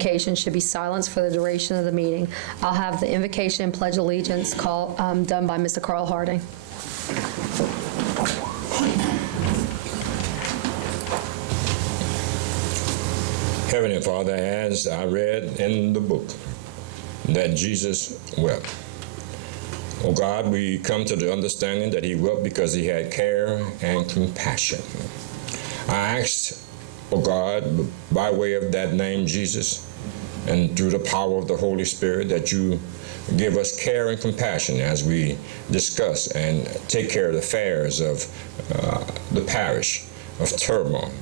invocation should be silenced for the duration of the meeting. I'll have the invocation and pledge allegiance done by Mr. Carl Harding. Heavenly Father, as I read in the book that Jesus wept, oh God, we come to the understanding that he wept because he had care and compassion. I asked, oh God, by way of that name Jesus, and through the power of the Holy Spirit, that you give us care and compassion as we discuss and take care of the affairs of the parish of Terrebonne.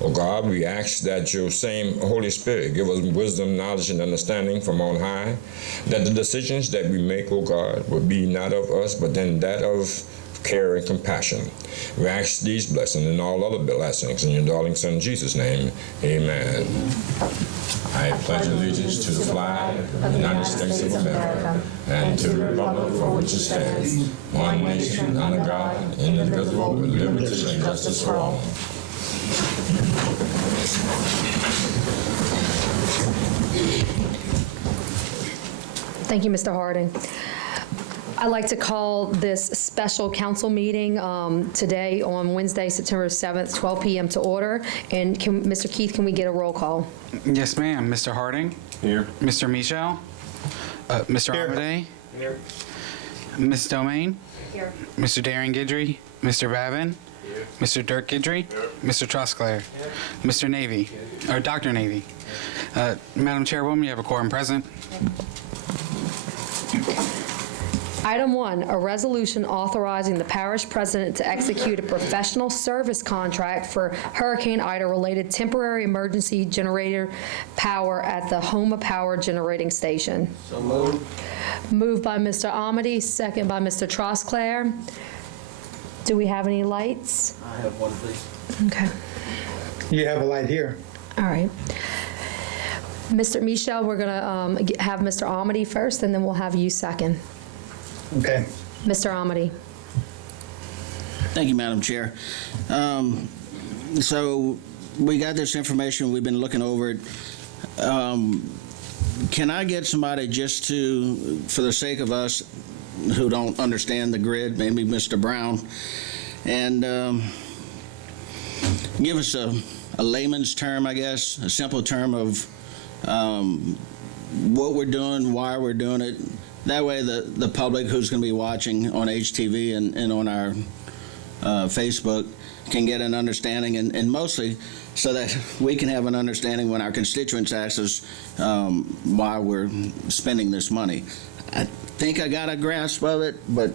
Oh God, we ask that your same Holy Spirit give us wisdom, knowledge, and understanding from on high, that the decisions that we make, oh God, will be not of us, but then that of care and compassion. We ask these blessings and all other blessings in your darling Son, Jesus' name. Amen. I pledge allegiance to the flag of the United States of America and to the republic for which it stands, one nation under God, indivisible, with liberty and justice for all. Thank you, Mr. Harding. I'd like to call this special council meeting today on Wednesday, September 7th, 12 p.m. to order. And Mr. Keith, can we get a roll call? Yes, ma'am. Mr. Harding? Here. Mr. Michel? Mr. Armaday? Here. Ms. Domain? Here. Mr. Darren Guidry? Mr. Babin? Here. Mr. Dirk Guidry? Here. Mr. Trosclair? Mr. Navy? Or Dr. Navy? Madam Chairwoman, you have a quorum present. Item 1, a resolution authorizing the parish president to execute a professional service contract for Hurricane Ida-related temporary emergency generator power at the Homa Power Generating Station. So moved. Moved by Mr. Amity, second by Mr. Trosclair. Do we have any lights? I have one, please. Okay. You have a light here. All right. Mr. Michel, we're going to have Mr. Amity first, and then we'll have you second. Okay. Mr. Amity. Thank you, Madam Chair. So we got this information. We've been looking over it. Can I get somebody just to, for the sake of us who don't understand the grid, maybe Mr. Brown, and give us a layman's term, I guess, a simple term of what we're doing, why we're doing it. That way the public who's going to be watching on HTV and on our Facebook can get an understanding, and mostly so that we can have an understanding when our constituents ask us why we're spending this money. I think I got a grasp of it, but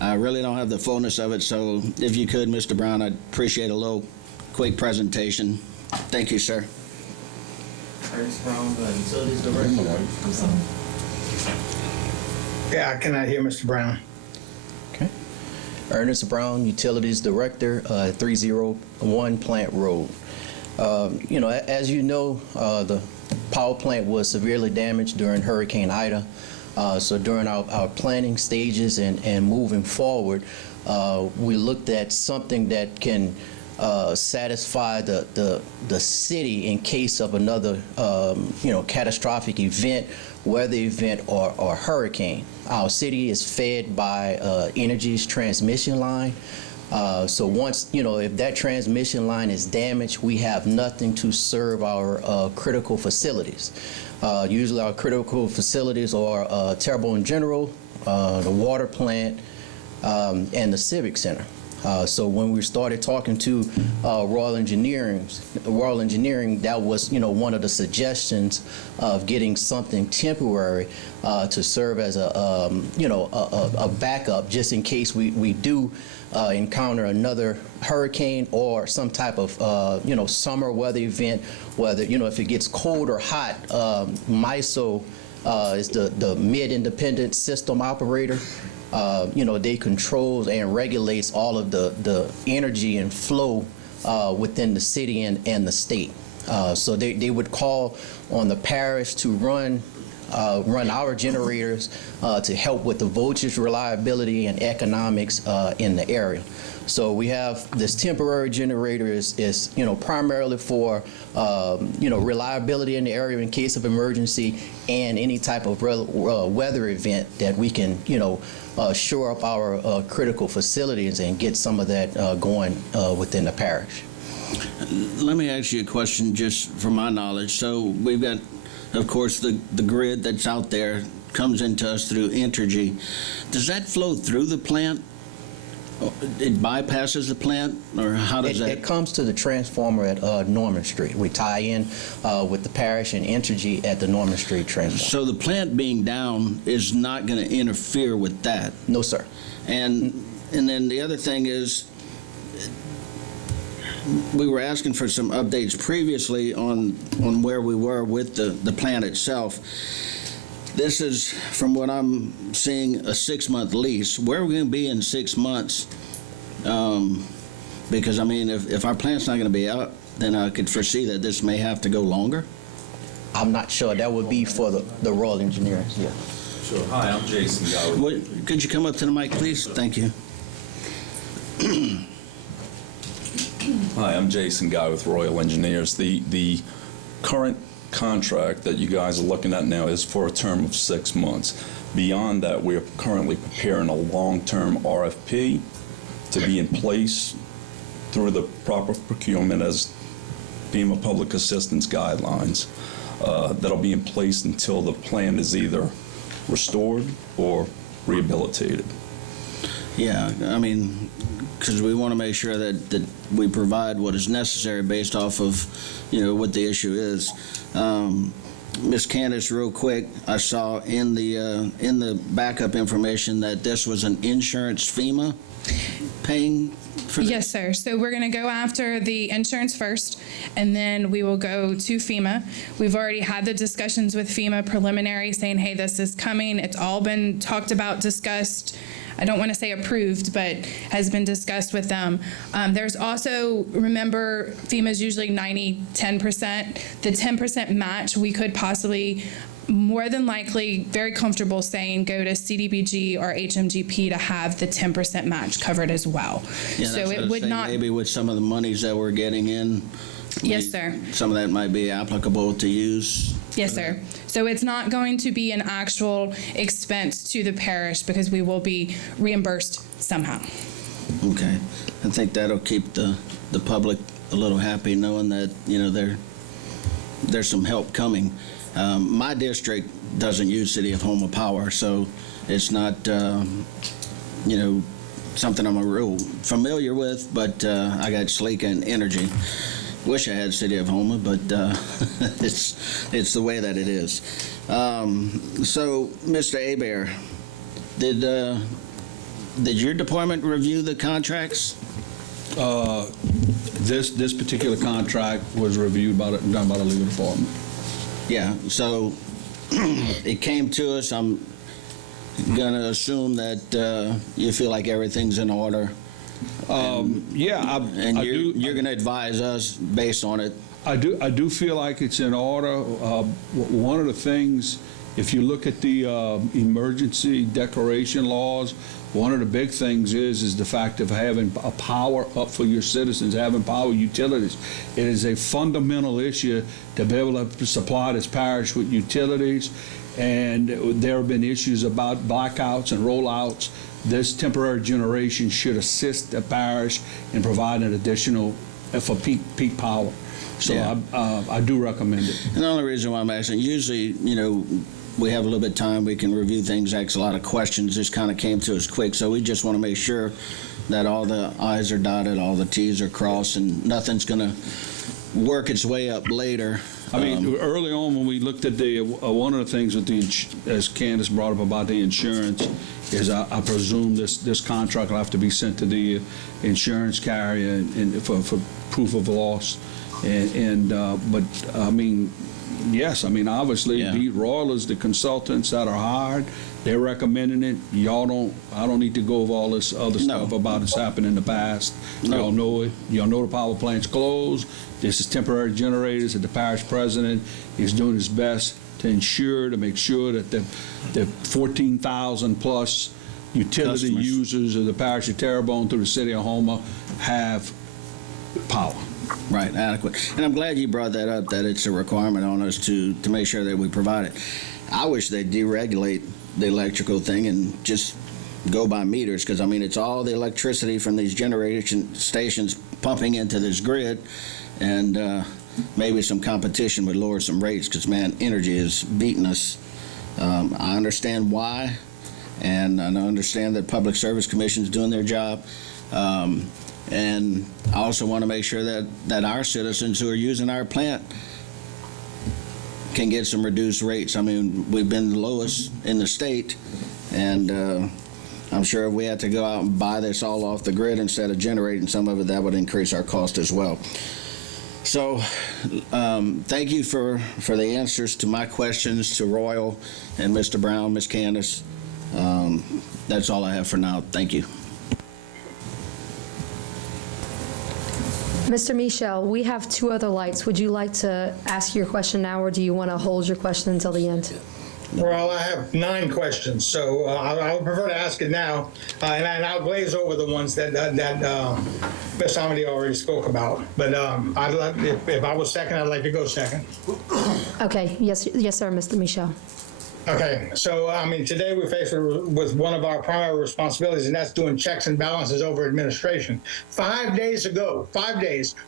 I really don't have the fullness of it, so if you could, Mr. Brown, I'd appreciate a little quick presentation. Thank you, sir. Ernest Brown, the Utilities Director. Yeah, I cannot hear Mr. Brown. Okay. Ernest Brown, Utilities Director, 301 Plant Road. As you know, the power plant was severely damaged during Hurricane Ida. So during our planning stages and moving forward, we looked at something that can satisfy the city in case of another catastrophic event, weather event or hurricane. Our city is fed by Energy's transmission line. So once, if that transmission line is damaged, we have nothing to serve our critical facilities. Usually our critical facilities are Terrebonne General, the water plant, and the Civic Center. So when we started talking to Royal Engineering, that was, one of the suggestions of getting something temporary to serve as a backup, just in case we do encounter another hurricane or some type of summer weather event. Whether if it gets cold or hot, MISO is the mid-independent system operator. They controls and regulates all of the energy and flow within the city and the state. So they would call on the parish to run run our generators to help with the voltage reliability and economics in the area. So we have this temporary generator is primarily for reliability in the area in case of emergency and any type of weather event that we can shore up our critical facilities and get some of that going within the parish. Let me ask you a question just from my knowledge. So we've got, of course, the grid that's out there comes into us through Entergy. Does that flow through the plant? It bypasses the plant, or how does that? It comes to the transformer at Norman Street. We tie in with the parish and Entergy at the Norman Street transformer. So the plant being down is not going to interfere with that? No, sir. And then the other thing is, we were asking for some updates previously on where we were with the plant itself. This is, from what I'm seeing, a 6-month lease. Where are we going to be in 6 months? Because, I mean, if our plant's not going to be out, then I could foresee that this may have to go longer. I'm not sure. That would be for the Royal Engineers. Yeah. Sure. Hi, I'm Jason Gower. Could you come up to the mic, please? Thank you. Hi, I'm Jason Guy with Royal Engineers. The current contract that you guys are looking at now is for a term of 6 months. Beyond that, we're currently preparing a long-term RFP to be in place through the proper procurement as FEMA public assistance guidelines. That'll be in place until the plant is either restored or rehabilitated. Yeah, I mean, because we want to make sure that we provide what is necessary based off of, what the issue is. Ms. Candace, real quick, I saw in the backup information that this was an insurance FEMA paying for this? Yes, sir. So we're going to go after the insurance first, and then we will go to FEMA. We've already had the discussions with FEMA preliminary saying, hey, this is coming. It's all been talked about, discussed. I don't want to say approved, but has been discussed with them. There's also, remember, FEMA's usually 10%. The 10% match, we could possibly, more than likely, very comfortable saying go to CDBG or HMGP to have the 10% match covered as well. Yeah, so that's what I it was would saying. not. Maybe with some of the monies that we're getting in. Yes, sir. Some of that might be applicable to use. Yes, sir. So it's not going to be an actual expense to the parish because we will be reimbursed somehow. Okay. I think that'll keep the public a little happy knowing that, there's some help coming. My district doesn't use City of Houma power, so it's not, something I'm real familiar with, but I got Sleek and Energy. Wish I had City of Houma, but it's the way that it is. So, Mr. Hebert, did your department review the contracts? This particular contract was reviewed done by the legal department. Yeah, so it came to us. I'm going to assume that you feel like everything's in order. Yeah, You're going to advise us based on it. I do feel like it's in order. One of the things, if you look at the emergency declaration laws, one of the big things is the fact of having a power up for your citizens, having power utilities. It is a fundamental issue to be able to supply this parish with utilities, and there have been issues about blackouts and rollouts. This temporary generation should assist the parish in providing additional for peak power. So Yeah. I do recommend it. And the only reason why I'm asking, usually, we have a little bit of time, we can review things, ask a lot of questions. This kind of came to us quick, so we just want to make sure that all the I's are dotted, all the T's are crossed, and nothing's going to work its way up later. I mean, early on when we looked at one of the things with as Candace brought up about the insurance, is I presume this contract will have to be sent to the insurance carrier and for proof of loss. But I mean, yes, I mean, obviously, Yeah. the Royal is the consultants that are hired. They're recommending it. I don't need to go over all this other No. stuff about it's happened in the past. No. Y'all know it. Y'all know the power plant's closed. This is temporary generators, and the parish president is doing his best to make sure that the 14,000 plus utility Customers. users of the parish of Terrebonne through the city of Houma have power. Right, adequate. And I'm glad you brought that up, that it's a requirement on us to make sure that we provide it. I wish they'd deregulate the electrical thing and just go by meters, because, I mean, it's all the electricity from these generation stations pumping into this grid, and maybe some competition would lower some rates, because, man, energy is beating us. I understand why, and I understand that Public Service Commission's doing their job. And I also want to make sure that our citizens who are using our plant can get some reduced rates. I mean, we've been the lowest in the state, and I'm sure if we had to go out and buy this all off the grid instead of generating some of it, that would increase our cost as well. So thank you for the answers to my questions to Royal and Mr. Brown, Ms. Candace. That's all I have for now. Thank you. Mr. Michel, we have two other lights. Would you like to ask your question now, or do you want to hold your question until the end? Well, I have 9 questions, so I would prefer to ask it now, and I'll glaze over the ones that Ms. Amity already spoke about. But I'd like, if I was second, I'd like to go second. Okay, yes, sir, Mr. Michel. Okay, so, I mean, today we're faced with one of our primary responsibilities, and that's doing checks and balances over administration. 5 days ago,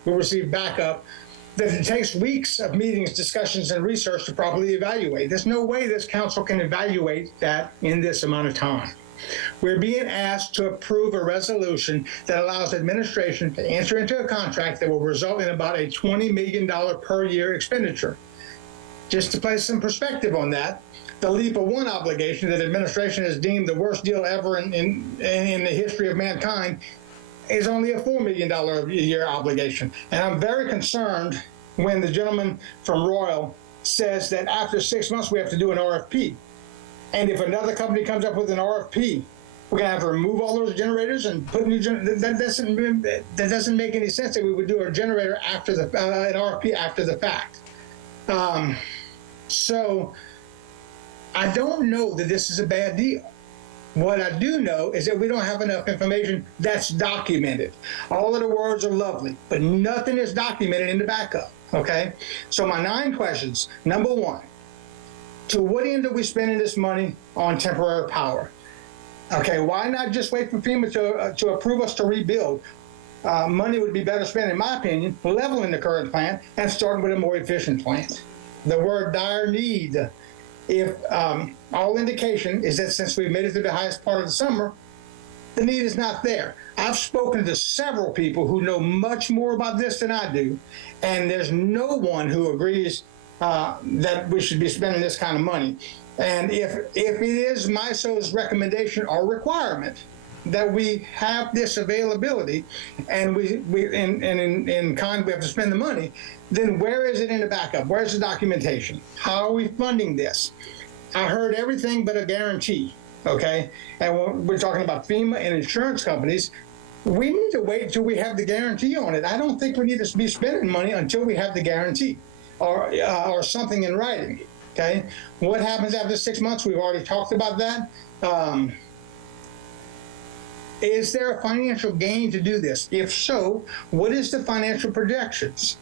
we received backup that it takes weeks of meetings, discussions, and research to properly evaluate. There's no way this council can evaluate that in this amount of time. We're being asked to approve a resolution that allows administration to enter into a contract that will result in about a $20 million per year expenditure. Just to place some perspective on that, the LEPA 1 obligation that administration has deemed the worst deal ever in the history of mankind is only a $4 million a year obligation. And I'm very concerned when the gentleman from Royal says that after 6 months we have to do an RFP. And if another company comes up with an RFP, we're gonna have to remove all those generators and put new generators. That doesn't make any sense that we would do a generator after the an RFP after the fact. So I don't know that this is a bad deal. What I do know is that we don't have enough information that's documented. All of the words are lovely, but nothing is documented in the backup, okay? So my 9 questions. Number 1, to what end are we spending this money on temporary power? Okay, why not just wait for FEMA to approve us to rebuild? Money would be better spent, in my opinion, leveling the current plant and starting with a more efficient plant. The word dire need. If all indication is that since we've made it through the highest part of the summer, the need is not there. I've spoken to several people who know much more about this than I do, and there's no one who agrees that we should be spending this kind of money. And if it is MISO's recommendation or requirement that we have this availability, and in kind we have to spend the money, then where is it in the backup? Where's the documentation? How are we funding this? I heard everything but a guarantee, okay? And when we're talking about FEMA and insurance companies, we need to wait until we have the guarantee on it. I don't think we need to be spending money until we have the guarantee or something in writing, okay? What happens after 6 months? We've already talked about that. Is there a financial gain to do this? If so, what is the financial projections?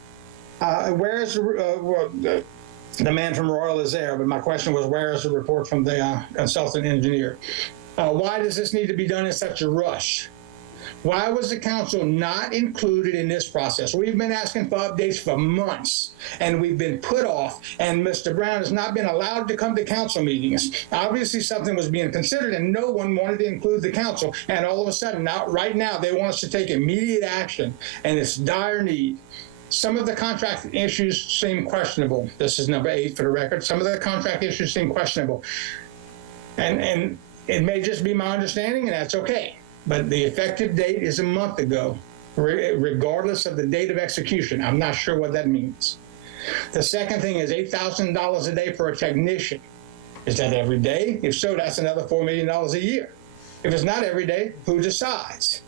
Where is the man from Royal is there, but my question was, where is the report from the consultant engineer? Why does this need to be done in such a rush? Why was the council not included in this process? We've been asking for updates for months, and we've been put off, and Mr. Brown has not been allowed to come to council meetings. Obviously, something was being considered, and no one wanted to include the council, and all of a sudden, right now, they want us to take immediate action, and it's dire need. Some of the contract issues seem questionable. This is number 8 for the record. Some of the contract issues seem questionable. And it may just be my understanding, and that's okay. But the effective date is a month ago, regardless of the date of execution. I'm not sure what that means. The second thing is $8,000 a day for a technician. Is that every day? If so, that's another $4 million a year. If it's not every day, who decides?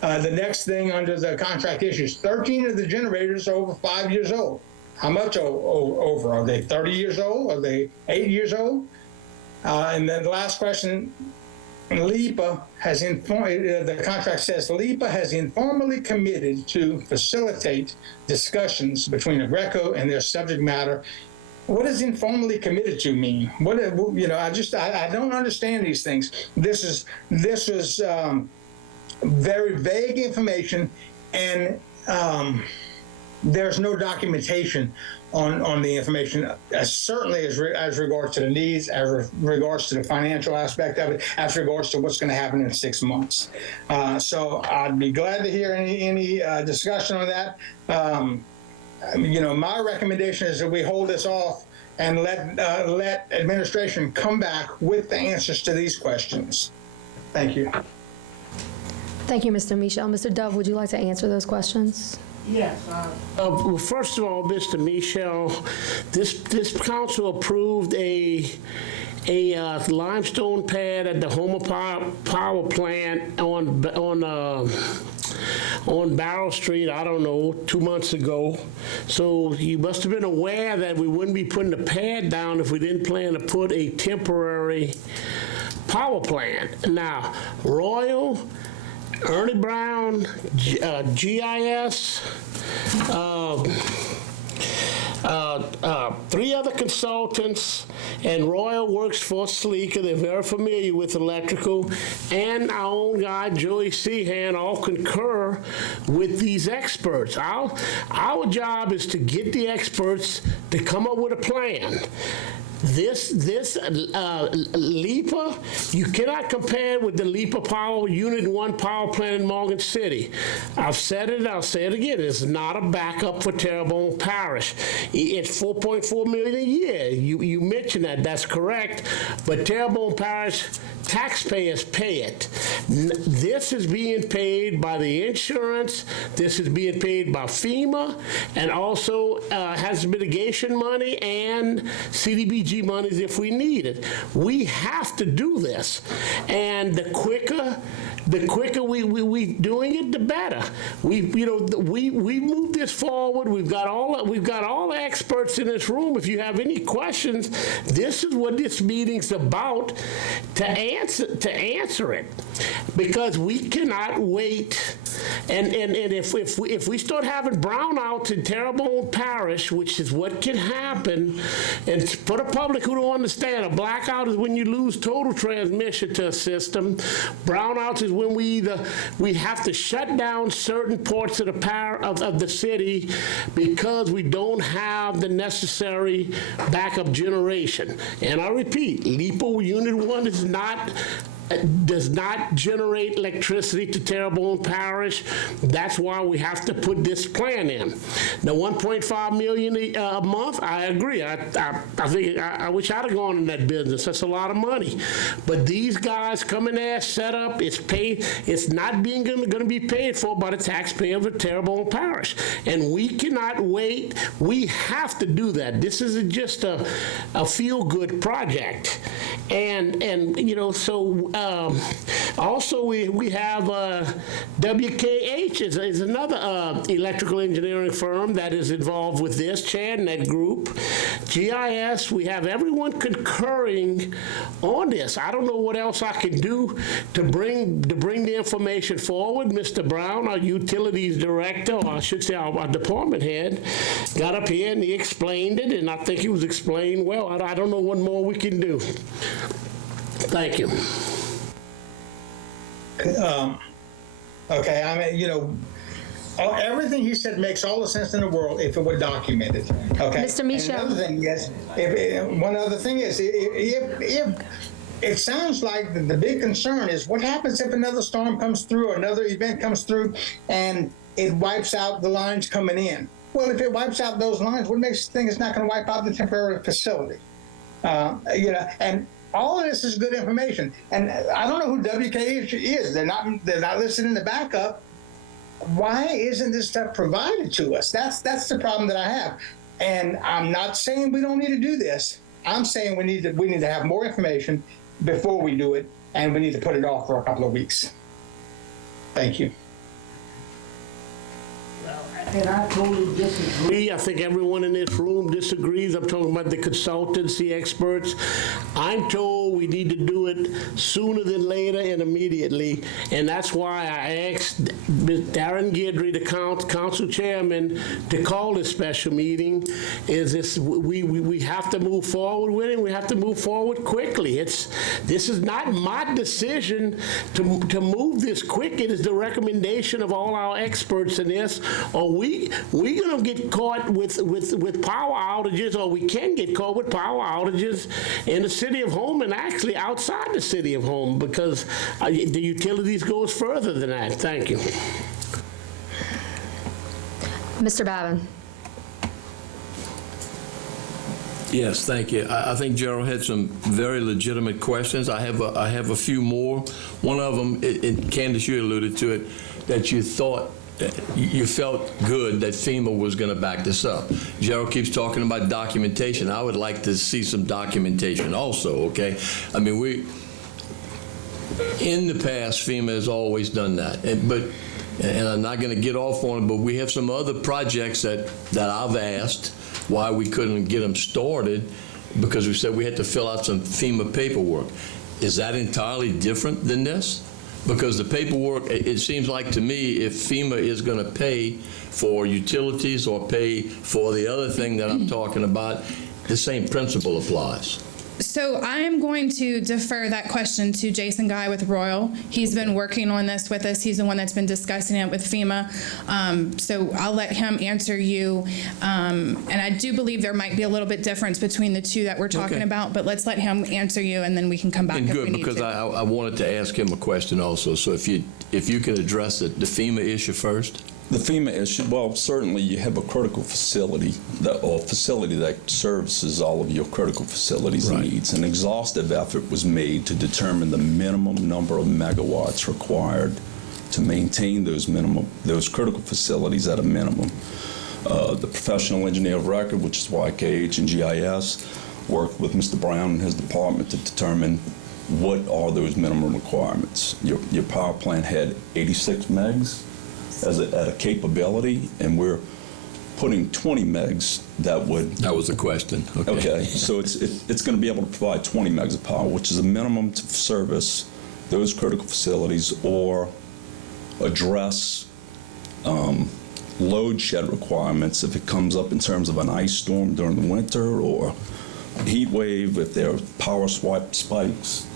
The next thing under the contract issues, 13 of the generators are over 5 years old. How much over? Are they 30 years old? Are they 8 years old? And then the last question, LIPA has the contract says LIPA has informally committed to facilitate discussions between Agreco and their subject matter. What does informally committed to mean? I don't understand these things. This was very vague information, and there's no documentation on the information, certainly as regards to the needs, as regards to the financial aspect of it, as regards to what's going to happen in 6 months. So I'd be glad to hear any discussion on that. My recommendation is that we hold this off and let administration come back with the answers to these questions. Thank you. Thank you, Mr. Michel. Mr. Dove, would you like to answer those questions? Yes. Well, first of all, Mr. Michel, this council approved a limestone pad at the Homer Power Plant on Barrow Street, I don't know, 2 months ago. So you must have been aware that we wouldn't be putting the pad down if we didn't plan to put a temporary power plant. Now, Royal, Ernie Brown, GIS, 3 other consultants, and Royal works for Sleeker. They're very familiar with electrical, and our own guy, Joey Seahan, all concur with these experts. Our job is to get the experts to come up with a plan. This LIPA, you cannot compare it with the LIPA Power Unit 1 power plant in Morgan City. I've said it, I'll say it again. It's not a backup for Terrebonne Parish. It's $4.4 million a year. You mentioned that, that's correct. But Terrebonne Parish taxpayers pay it. This is being paid by the insurance. This is being paid by FEMA, and also has mitigation money and CDBG monies if we need it. We have to do this, and the quicker we doing it, the better. We move this forward. We've got all the experts in this room. If you have any questions, this is what this meeting's about, to answer it, because we cannot wait. And if we start having brownouts in Terrebonne Parish, which is what can happen, and for the public who don't understand, a blackout is when you lose total transmission to a system. Brownouts is when we have to shut down certain parts of the power of the city because we don't have the necessary backup generation. And I repeat, LIPA Unit 1 does not generate electricity to Terrebonne Parish. That's why we have to put this plan in. The $1.5 million a month, I agree. I think I wish I'd have gone in that business. That's a lot of money. But these guys come in there, set up, it's paid. It's not going to be paid for by the taxpayers of Terrebonne Parish. And we cannot wait. We have to do that. This isn't just a feel-good project. And so also we have WKH is another electrical engineering firm that is involved with this, ChadNet Group. GIS, we have everyone concurring on this. I don't know what else I can do to bring the information forward. Mr. Brown, our utilities director, or I should say our department head, got up here and he explained it, and I think he was explained well. I don't know what more we can do. Thank you. Okay, everything he said makes all the sense in the world if it were documented. Okay. Mr. Michel. One other thing is, if it sounds like the big concern is what happens if another storm comes through or another event comes through and it wipes out the lines coming in. Well, if it wipes out those lines, what makes you think it's not going to wipe out the temporary facility? And all of this is good information, and I don't know who WKH is. They're not listed in the backup. Why isn't this stuff provided to us? That's the problem that I have. And I'm not saying we don't need to do this. I'm saying we need to have more information before we do it, and we need to put it off for a couple of weeks. Thank you. And I totally disagree. I think everyone in this room disagrees. I'm talking about the consultants, the experts. I'm told we need to do it sooner than later and immediately. And that's why I asked Darren Guidry, the council chairman, to call this special meeting. Is this we have to move forward with it. We have to move forward quickly. This is not my decision to move this quick. It is the recommendation of all our experts in this. Or we're going to get caught with power outages, or we can get caught with power outages in the city of Home and actually outside the city of Home, because the utilities goes further than that. Thank you. Mr. Babin. Yes, thank you. I think Gerald had some very legitimate questions. I have a few more. One of them, and Candace, you alluded to it, that you felt good that FEMA was going to back this up. Gerald keeps talking about documentation. I would like to see some documentation also, okay? I mean, in the past, FEMA has always done that. And I'm not going to get off on it, but we have some other projects that I've asked why we couldn't get them started, because we said we had to fill out some FEMA paperwork. Is that entirely different than this? Because the paperwork, it seems like to me, if FEMA is going to pay for utilities or pay for the other thing that I'm talking about, the same principle applies. So I am going to defer that question to Jason Guy with Royal. He's been working on this with us. He's the one that's been discussing it with FEMA. So I'll let him answer you. And I do believe there might be a little bit difference between the two that we're talking about, but let's let him answer you, and then we can come back if we need to. Because I wanted to ask him a question also. So if you can address the FEMA issue first. The FEMA issue, well, certainly you have a critical facility that services all of your critical facilities needs. An exhaustive effort was made to determine the minimum number of megawatts required to maintain those critical facilities at a minimum. The professional engineer of record, which is YKH and GIS, worked with Mr. Brown and his department to determine what are those minimum requirements. Your power plant had 86 megs at a capability, and we're putting 20 megs that was the question. Okay, so it's going to be able to provide 20 megs of power, which is a minimum to service those critical facilities or address load shed requirements if it comes up in terms of an ice storm during the winter or heat wave, if there are power spikes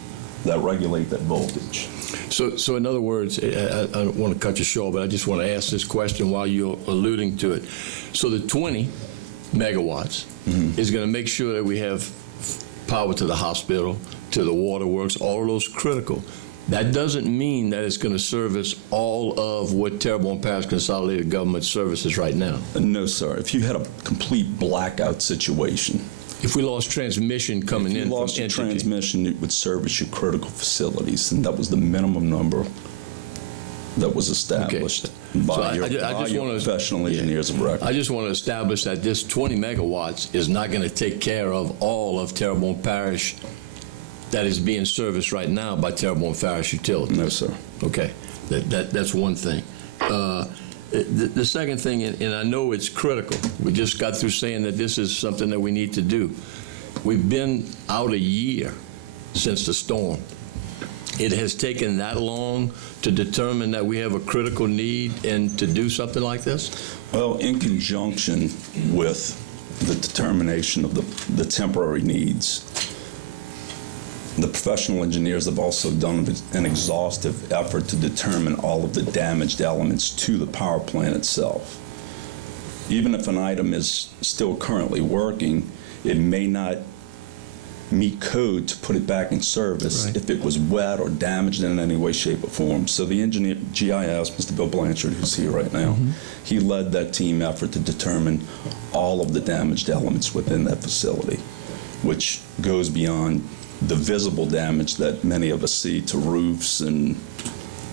that regulate that voltage. So in other words, I don't want to cut you short, but I just want to ask this question while you're alluding to it. So the 20 megawatts is going to make sure that we have power to the hospital, to the waterworks, all of those critical. That doesn't mean that it's going to service all of what Terrebonne Parish Consolidated Government services right now. No, sir. If you had a complete blackout situation, if we lost transmission coming in, if you lost your transmission, it would service your critical facilities, and that was the minimum number that was established by your professional engineers of record. I just want to establish that this 20 megawatts is not going to take care of all of Terrebonne Parish that is being serviced right now by Terrebonne Parish Utilities. No, sir. Okay, that's one thing. The second thing, and I know it's critical, we just got through saying that this is something that we need to do. We've been out a year since the storm. It has taken that long to determine that we have a critical need and to do something like this? Well, in conjunction with the determination of the temporary needs, the professional engineers have also done an exhaustive effort to determine all of the damaged elements to the power plant itself. Even if an item is still currently working, it may not meet code to put it back in service if it was wet or damaged in any way, shape, or form. So the engineer, GIS, Mr. Bill Blanchard, who's here right now, he led that team effort to determine all of the damaged elements within that facility, which goes beyond the visible damage that many of us see to roofs and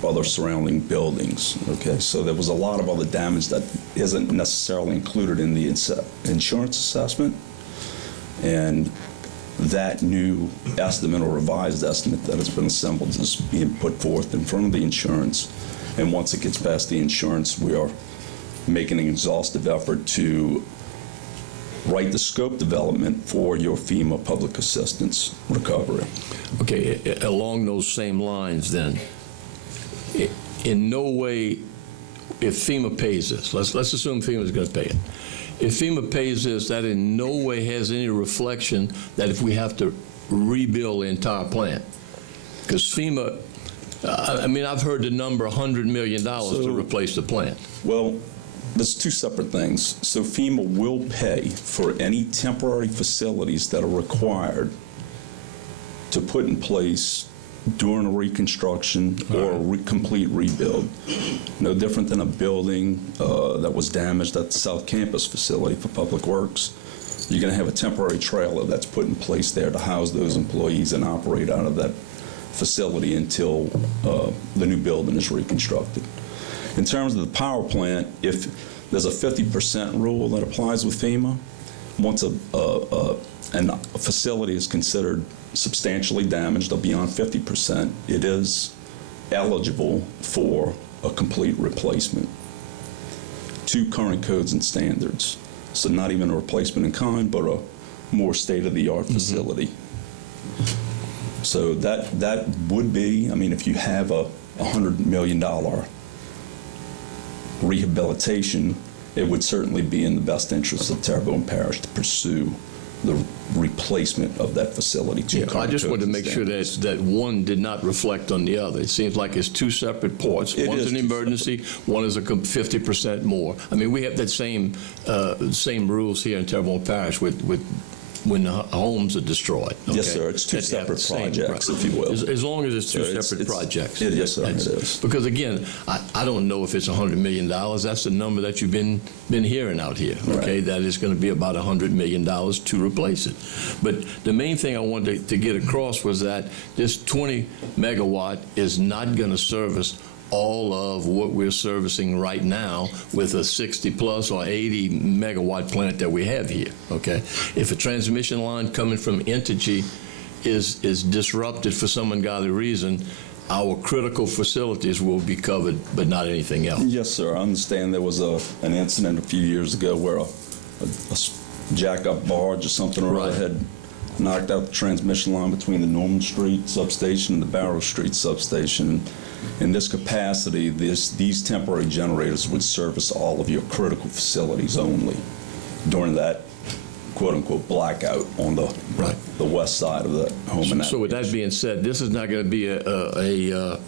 other surrounding buildings. Okay, so there was a lot of other damage that isn't necessarily included in the insurance assessment, and that new estimate or revised estimate that has been assembled is being put forth in front of the insurance, and once it gets past the insurance, we are making an exhaustive effort to write the scope development for your FEMA public assistance recovery. Okay, along those same lines then, in no way, if FEMA pays this, let's assume FEMA is going to pay it. If FEMA pays this, that in no way has any reflection that if we have to rebuild the entire plant. Because FEMA, I mean, I've heard the number $100 million to replace the plant. Well, there's two separate things. So FEMA will pay for any temporary facilities that are required to put in place during a reconstruction or a complete rebuild. No different than a building that was damaged at the South Campus facility for Public Works. You're going to have a temporary trailer that's put in place there to house those employees and operate out of that facility until the new building is reconstructed. In terms of the power plant, if there's a 50% rule that applies with FEMA, once a facility is considered substantially damaged or beyond 50%, it is eligible for a complete replacement to current codes and standards. So not even a replacement in kind, but a more state-of-the-art facility. So that would be, I mean, if you have a $100 million rehabilitation, it would certainly be in the best interest of Terrebonne Parish to pursue the replacement of that facility to current I just codes wanted to and make sure standards. that one did not reflect on the other. It seems like it's two separate parts. One's an emergency, one is a 50% more. I mean, we have that same rules here in Terrebonne Parish with when the homes are destroyed. Okay? Yes, sir. It's two separate projects, if you will. As long as it's two So separate projects. Yes, sir, it is. Because again, I don't know if it's $100 million. That's the number that you've been hearing out here. Okay, Right. that is going to be about $100 million to replace it. But the main thing I wanted to get across was that this 20 megawatt is not going to service all of what we're servicing right now with a 60 plus or 80 megawatt plant that we have here, okay? If a transmission line coming from Entergy is disrupted for some ungodly reason, our critical facilities will be covered, but not anything else. Yes, sir. I understand there was an incident a few years ago where a jack-up barge or something or other had knocked out the transmission line between the Norman Street substation and the Barrow Street substation. In this capacity, these temporary generators would service all of your critical facilities only during that quote-unquote blackout on the west side of the home. So with that being said, this is not going to be a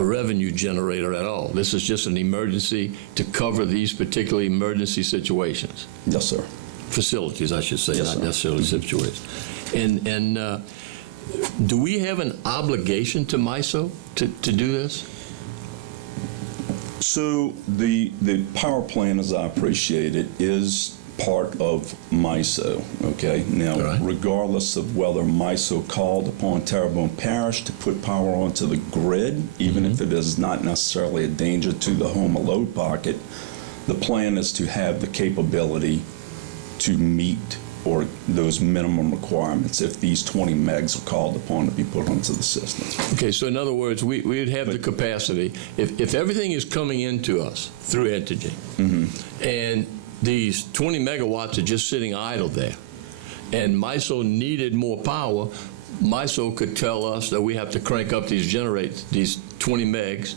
revenue generator at all. This is just an emergency to cover these particular emergency situations. Yes, sir. Facilities, I should say, Yes, not sir. necessarily situations. And do we have an obligation to MISO to do this? So the power plant, as I appreciate it, is part of MISO, okay? Now, regardless of whether MISO called upon Terrebonne Parish to put power onto the grid, even if it is not necessarily a danger to the home or load pocket, the plan is to have the capability to meet or those minimum requirements if these 20 megs are called upon to be put onto the system. Okay, so in other words, we'd have the capacity, if everything is coming into us through Entergy, and these 20 megawatts are just sitting idle there, and MISO needed more power, MISO could tell us that we have to crank up these 20 megs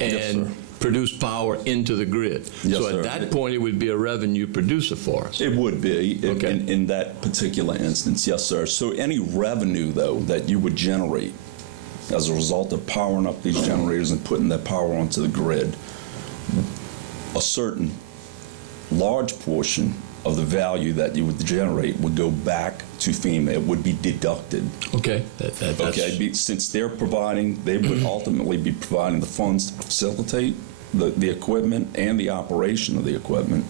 and produce power into the grid. Yes, so sir. at that point, it would be a revenue producer for us. It would be Okay. in that particular instance, yes, sir. So any revenue, though, that you would generate as a result of powering up these generators and putting that power onto the grid, a certain large portion of the value that you would generate would go back to FEMA. It would be deducted. Okay. Since they would ultimately be providing the funds to facilitate the equipment and the operation of the equipment.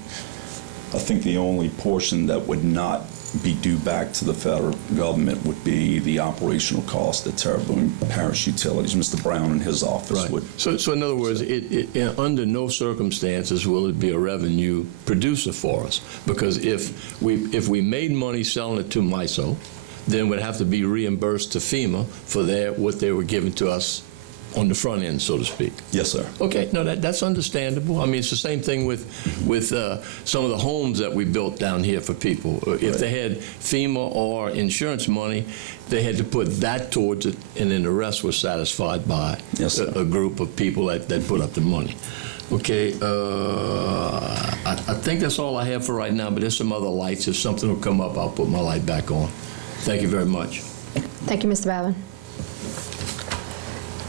I think the only portion that would not be due back to the federal government would be the operational cost that Terrebonne Parish Utilities, Mr. Brown and his office would. So in other words, under no circumstances will it be a revenue producer for us, because if we made money selling it to MISO, then we'd have to be reimbursed to FEMA for what they were giving to us on the front end, so to speak. Yes, sir. Okay, no, that's understandable. I mean, it's the same thing with some of the homes that we built down here for people. If they had FEMA or insurance money, they had to put that towards it, and then the rest was satisfied by a group of people that put up the money. Okay, I think that's all I have for right now, but there's some other lights. If something will come up, I'll put my light back on. Thank you very much. Thank you, Mr. Babin.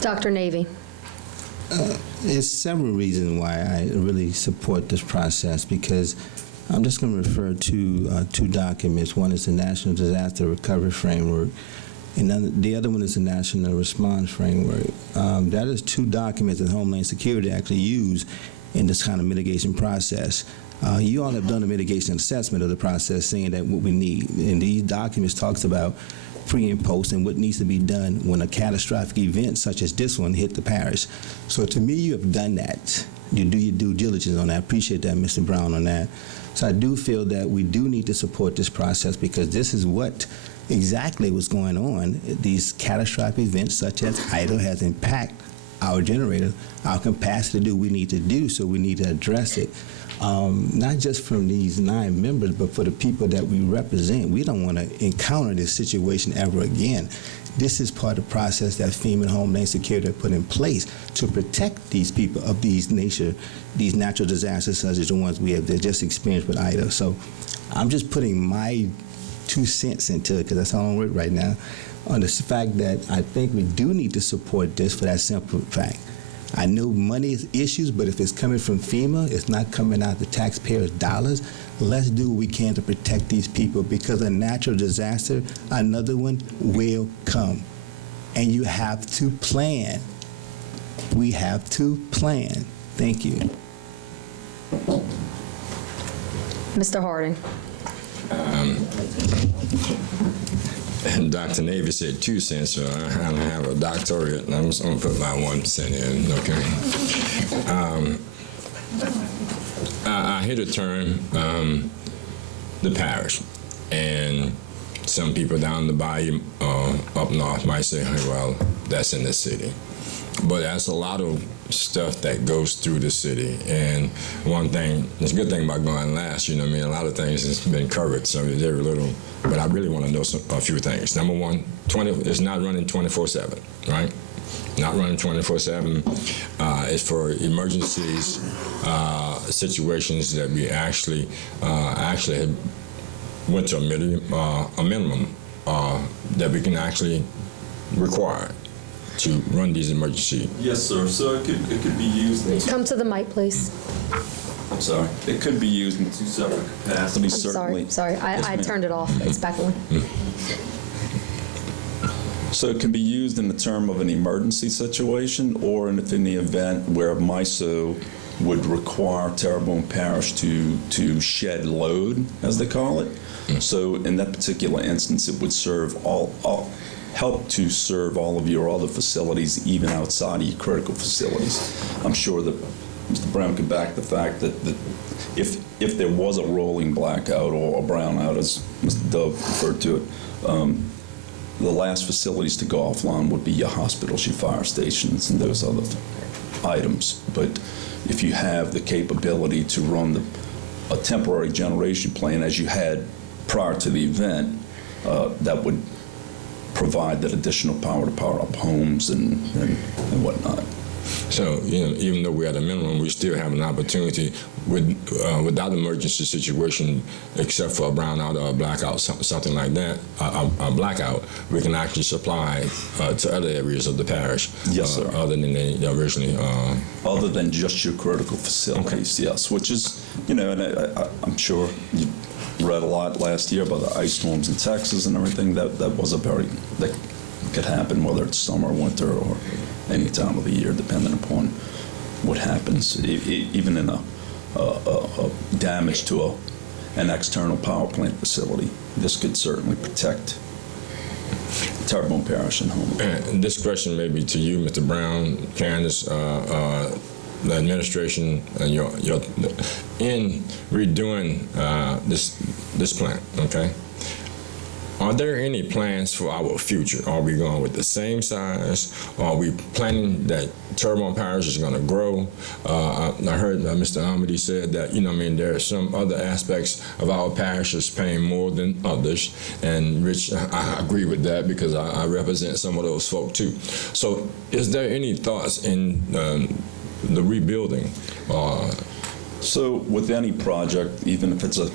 Dr. Navy. There's several reasons why I really support this process, because I'm just going to refer to two documents. One is the National Disaster Recovery Framework, and the other one is the National Response Framework. That is two documents that Homeland Security actually use in this kind of mitigation process. You all have done a mitigation assessment of the process, saying that what we need, and these documents talks about pre and post and what needs to be done when a catastrophic event such as this one hit the parish. So to me, you have done that. You do your due diligence on that. I appreciate that, Mr. Brown, on that. So I do feel that we do need to support this process, because this is what exactly was going on. These catastrophic events such as Ida has impacted our generator, our capacity to do what we need to do, so we need to address it. Not just from these 9 members, but for the people that we represent. We don't want to encounter this situation ever again. This is part of the process that FEMA and Homeland Security have put in place to protect these people of these natural disasters such as the ones we have just experienced with Ida. So I'm just putting my 2 cents into it, because that's all I'm with right now, on the fact that I think we do need to support this for that simple fact. I know money is issues, but if it's coming from FEMA, it's not coming out the taxpayers' dollars. Let's do what we can to protect these people, because a natural disaster, another one, will come. And you have to plan. We have to plan. Thank you. Mr. Harding. And Dr. Navy said 2 cents, so I don't have a doctorate. I'm just going to put my 1 cent in, okay? I hear the term the parish, and some people down the bayou up north might say, well, that's in the city. But that's a lot of stuff that goes through the city. And one thing, it's a good thing about going last, you know what I mean? A lot of things has been covered, so very little. But I really want to know a few things. Number one, it's not running 24/7, right? Not running 24/7. It's for emergencies, situations that we actually had went to a minimum that we can actually require to run these emergency. Yes, sir. So it could be used. Come to the mic, please. I'm sorry. It could be used in 2 separate capacities. Certainly. Sorry. I turned it off. It's back on. So it can be used in the term of an emergency situation, or in the event where MISO would require Terrebonne Parish to shed load, as they call it. So in that particular instance, it would serve help to serve all of your other facilities, even outside of your critical facilities. I'm sure that Mr. Brown could back the fact that if there was a rolling blackout or a brownout, as Mr. Dove referred to it, the last facilities to go offline would be your hospitals, your fire stations, and those other items. But if you have the capability to run a temporary generation plant as you had prior to the event, that would provide that additional power to power up homes and whatnot. So, even though we're at a minimum, we still have an opportunity without emergency situation, except for a brownout or a blackout, something like that, a blackout, we can actually supply to other areas of the parish. Yes, sir. Other than they originally. Other than just your critical facilities, okay. Yes, which is, and I'm sure you read a lot last year about the ice storms in Texas and everything. That could happen, whether it's summer, winter, or any time of the year, depending upon what happens. Even in a damage to an external power plant facility. This could certainly protect Terrebonne Parish and home. And this question may be to you, Mr. Brown, Candace, the administration, and your in redoing this plant. Okay. Are there any plans for our future? Are we going with the same size? Are we planning that Terrebonne Parish is going to grow? I heard Mr. Amity said that, there are some other aspects of our parishes paying more than others. And Rich, I agree with that because I represent some of those folk too. So is there any thoughts in the rebuilding? So with any project, even if it's a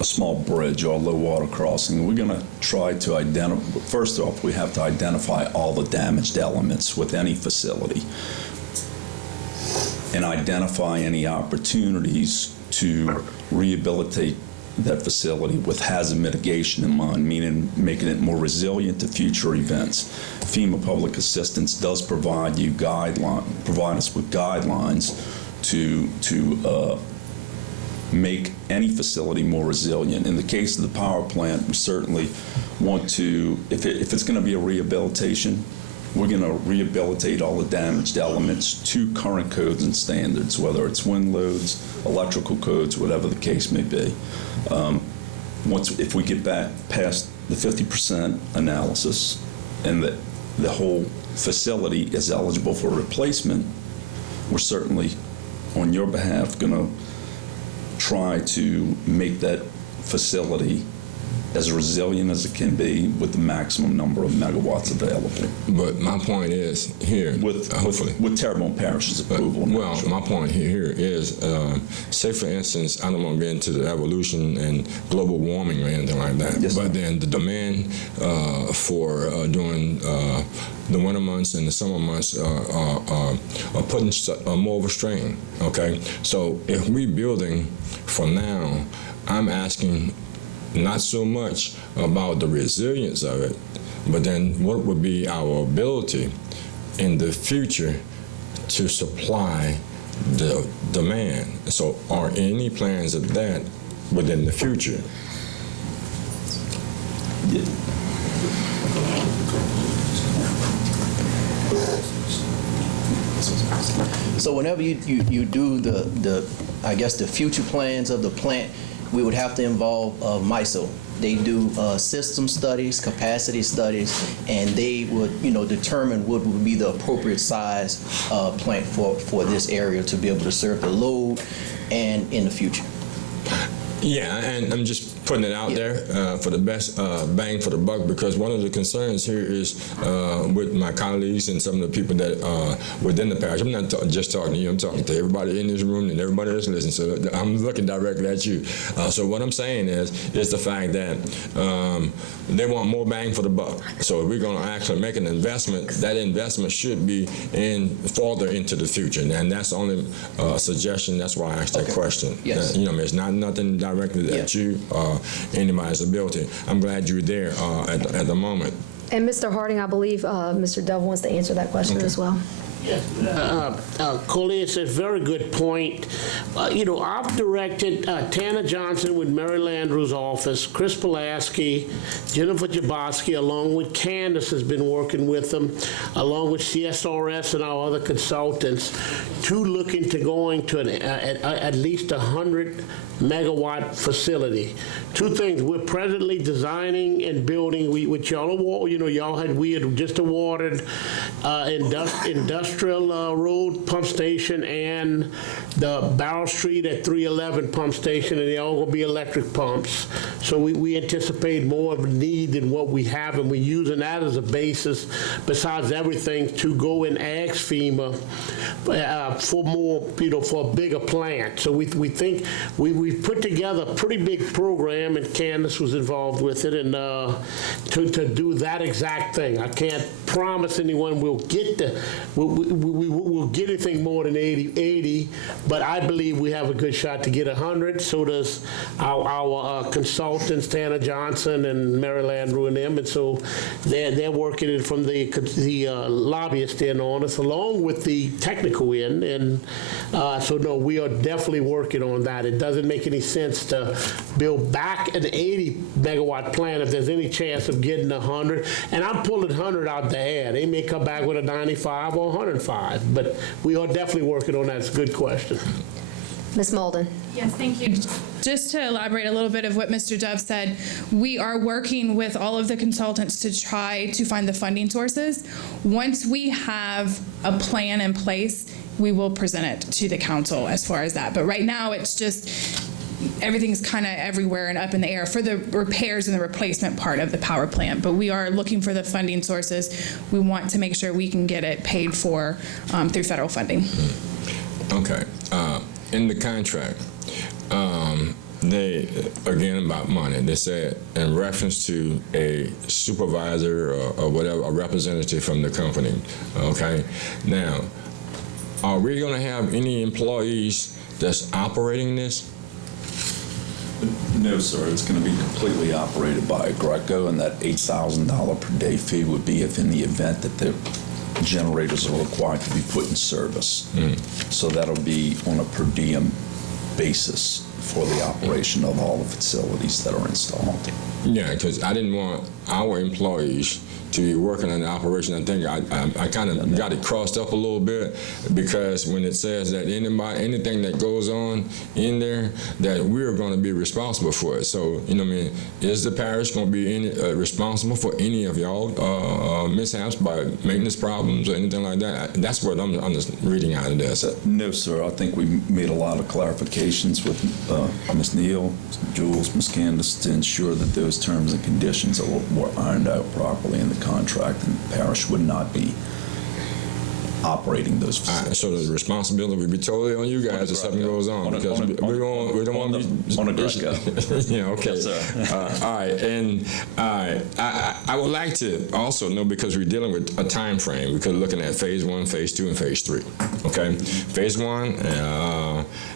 small bridge or a low water crossing, we're going to try to identify, first off, we have to identify all the damaged elements with any facility and identify any opportunities to rehabilitate that facility with hazard mitigation in mind, meaning making it more resilient to future events. FEMA Public Assistance does provide us with guidelines to make any facility more resilient. In the case of the power plant, we certainly want to, if it's going to be a rehabilitation, we're going to rehabilitate all the damaged elements to current codes and standards, whether it's wind loads, electrical codes, whatever the case may be. If we get back past the 50% analysis and that the whole facility is eligible for replacement, we're certainly, on your behalf, going to try to make that facility as resilient as it can be with the maximum number of megawatts available. But my point is here, hopefully. With Terrebonne Parish's approval. Well, my point here is, say for instance, I don't want to get into the evolution and global warming or anything like that, yes, but then the demand for doing the winter months and the summer months are putting more of a strain, okay? So if we're building for now, I'm asking not so much about the resilience of it, but then what would be our ability in the future to supply the demand. So are any plans of that within the future? Yeah. So whenever you do the I guess the future plans of the plant, we would have to involve MISO. They do system studies, capacity studies, and they would, determine what would be the appropriate size plant for this area to be able to serve the load and in the future. Yeah, and I'm just putting it out there for the best bang for the buck, because one of the concerns here is with my colleagues and some of the people that are within the parish. I'm not just talking to you, I'm talking to everybody in this room and everybody that's listening, so I'm looking directly at you. So what I'm saying is the fact that they want more bang for the buck. So if we're going to actually make an investment, that investment should be farther into the future, and that's the only suggestion. That's why I asked that question. Yes. It's not nothing directly at you or anybody's ability. I'm glad you're there at the moment. And Mr. Harding, I believe Mr. Dove wants to answer that question as well. Coley, it's a very good point. I've directed Tanner Johnson with Mary Landrew's office, Chris Pulaski, Jennifer Jaboski, along with Candace has been working with them, along with CSRS and our other consultants, to look into going to at least 100 megawatt facility. Two things: we're presently designing and building. Which we had just awarded Industrial Road Pump Station and the Barrow Street at 311 Pump Station, and they all gonna be electric pumps. So we anticipate more of a need than what we have, and we're using that as a basis, besides everything, to go and ask FEMA for more, for a bigger plant. So we think we've put together a pretty big program, and Candace was involved with it, and to do that exact thing. I can't promise anyone we'll we'll get anything more than 80, but I believe we have a good shot to get 100. So does our consultants, Tanner Johnson and Mary Landrew and them, and so they're working it from the lobbyist end on us, along with the technical end, and so no, we are definitely working on that. It doesn't make any sense to build back an 80 megawatt plant if there's any chance of getting 100. And I'm pulling 100 out the air. They may come back with a 95 or 105, but we are definitely working on that. It's a good question. Ms. Molden. Yes, thank you. Just to elaborate a little bit of what Mr. Dove said, we are working with all of the consultants to try to find the funding sources. Once we have a plan in place, we will present it to the council as far as that. But right now, it's just everything's kind of everywhere and up in the air for the repairs and the replacement part of the power plant. But we are looking for the funding sources. We want to make sure we can get it paid for through federal funding. Okay. In the contract, they, again, about money, they said in reference to a supervisor or whatever, a representative from the company, okay? Now, are we going to have any employees that's operating this? No, sir. It's going to be completely operated by Greco, and that $8,000 per day fee would be if in the event that the generators are required to be put in service. So that'll be on a per diem basis for the operation of all the facilities that are installed. Yeah, because I didn't want our employees to be working on the operation. I think I kind of got it crossed up a little bit, because when it says that anything that goes on in there, that we're going to be responsible for it. So, you know what I mean, is the parish going to be responsible for any of y'all mishaps by maintenance problems or anything like that? That's what I'm just reading out of this. No, sir. I think we made a lot of clarifications with Ms. Neal, Jules, Ms. Candace to ensure that those terms and conditions were ironed out properly in the contract, and the parish would not be operating those facilities. So the responsibility would be totally on you guys if something goes on, because we don't want to be on a Greco. Yeah, okay. Yes, sir. All right, and I would like to also know, because we're dealing with a time frame, because we're looking at phase 1, phase 2, and phase 3. Okay, phase 1,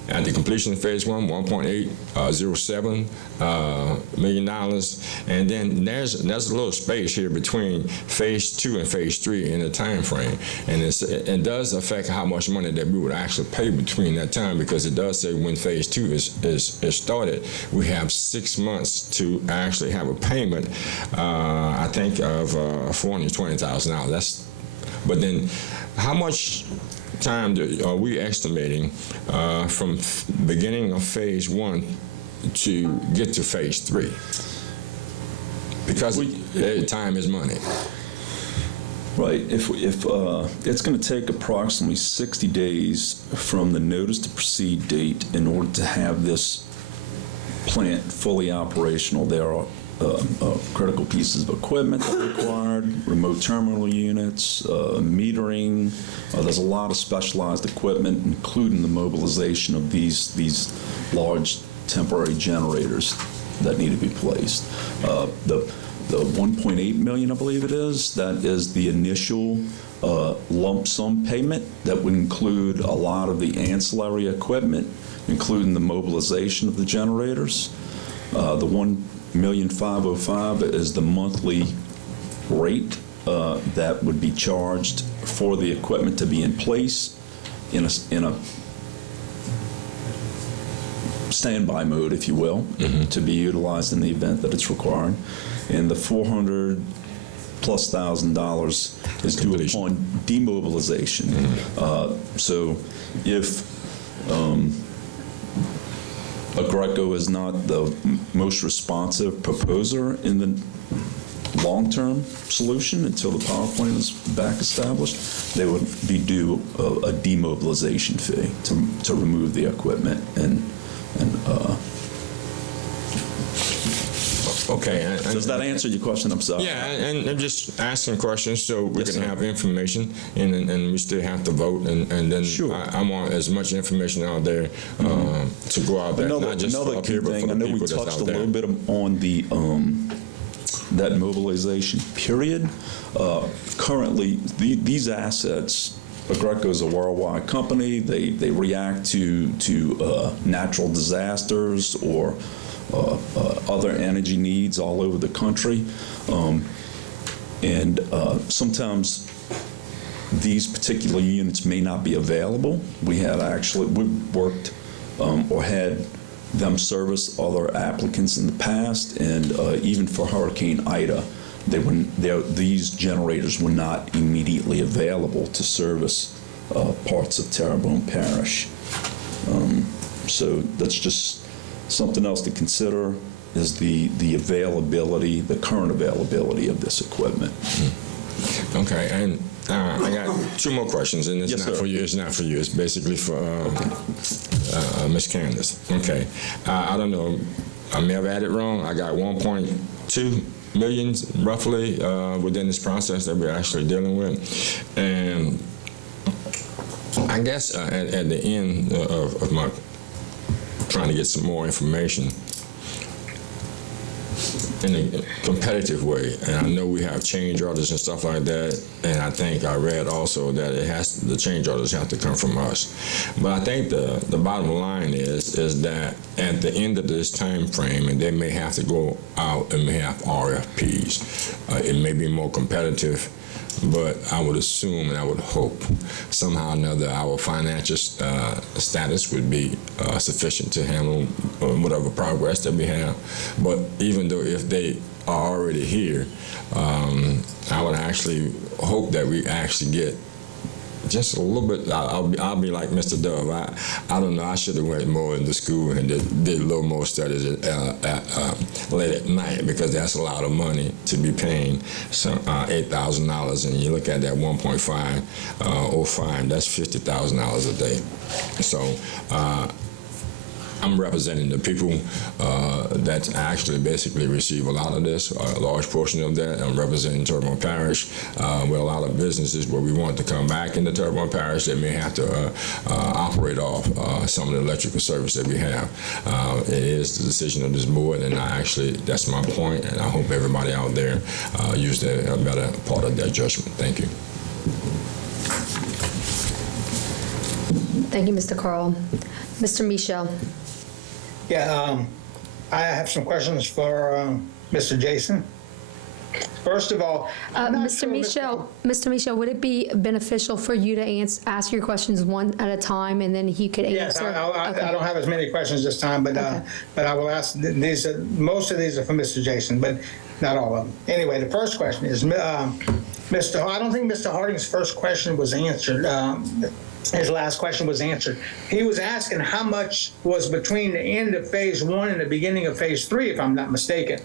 at the completion of phase 1, $1.807 million, and then there's a little space here between phase 2 and phase 3 in the time frame, and it does affect how much money that we would actually pay between that time, because it does say when phase 2 is started, we have 6 months to actually have a payment, I think of $420,000. But then how much time are we estimating from beginning of phase 1 to get to phase 3? Because time is money. Right. If it's going to take approximately 60 days from the notice to proceed date in order to have this plant fully operational. There are critical pieces of equipment that are required, remote terminal units, metering. There's a lot of specialized equipment, including the mobilization of these large temporary generators that need to be placed. The $1.8 million, I believe it is, that is the initial lump sum payment that would include a lot of the ancillary equipment, including the mobilization of the generators. The $1,505,000 is the monthly rate that would be charged for the equipment to be in place in a standby mode, if you will, to be utilized in the event that it's required. And the $400,000+ is due upon demobilization. So if Greco is not the most responsive proposer in the long-term solution until the power plant is back established, they would be due a demobilization fee to remove the equipment and Okay. Does that answer your question? I'm sorry. Yeah, and I'm just asking questions so we can have information, and we still have to vote, and then sure. I want as much information out there to go out there, not just for up here, but for the people that's out there. I know we touched a little bit on the that mobilization period. Currently, these assets Aggreko is a worldwide company. They react to natural disasters or other energy needs all over the country. And sometimes these particular units may not be available. We worked or had them service other applicants in the past, and even for Hurricane Ida, these generators were not immediately available to service parts of Terrebonne Parish. So that's just something else to consider, is the availability, the current availability of this equipment. Okay, and I got two more questions, and it's Yes, not sir. for you. It's not for you. It's basically for Ms. Candace. Okay, I don't know. I may have added wrong. I got 1.2 million roughly within this process that we're actually dealing with, and I guess at the end of my trying to get some more information in a competitive way, and I know we have change orders and stuff like that, and I think I read also that the change orders have to come from us. But I think the bottom line is that at the end of this time frame, and they may have to go out and may have RFPs, it may be more competitive, but I would assume and I would hope somehow or another our financial status would be sufficient to handle whatever progress that we have. But even though if they are already here, I would actually hope that we actually get just a little bit. I'll be like Mr. Dove. I don't know. I should have went more into school and did a little more studies late at night, because that's a lot of money to be paying $8,000, and you look at that 1.505. That's $50,000 a day. So. I'm representing the people that actually basically receive a lot of this, a large portion of that. I'm representing Terrebonne Parish, with a lot of businesses where we want to come back into Terrebonne Parish. They may have to operate off some of the electrical service that we have. It is the decision of this board, and that's my point, and I hope everybody out there use a better part of their judgment. Thank you. Thank you, Mr. Carl. Mr. Michel. Yeah, I have some questions for Mr. Jason. First of all, Mr. Michel, would it be beneficial for you to ask your questions one at a time, and then he could Yes, answer? I don't have as many questions this time, but I will ask. Most of these are for Mr. Jason, but not all of them. Anyway, the first question is, I don't think Mr. Harding's first question was answered. His last question was answered. He was asking how much was between the end of phase 1 and the beginning of phase 3, if I'm not mistaken.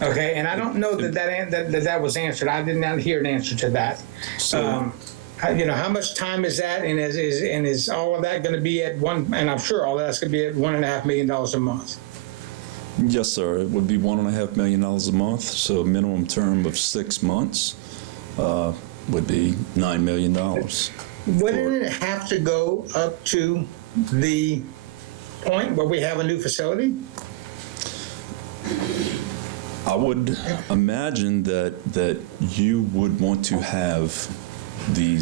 Okay, and I don't know that was answered. I did not hear an answer to that. So, how much time is that, and is all of that going to be at one? And I'm sure all that's going to be at $1.5 million a month. Yes, sir. It would be $1.5 million a month. So a minimum term of 6 months would be $9 million. Wouldn't it have to go up to the point where we have a new facility? I would imagine that you would want to have the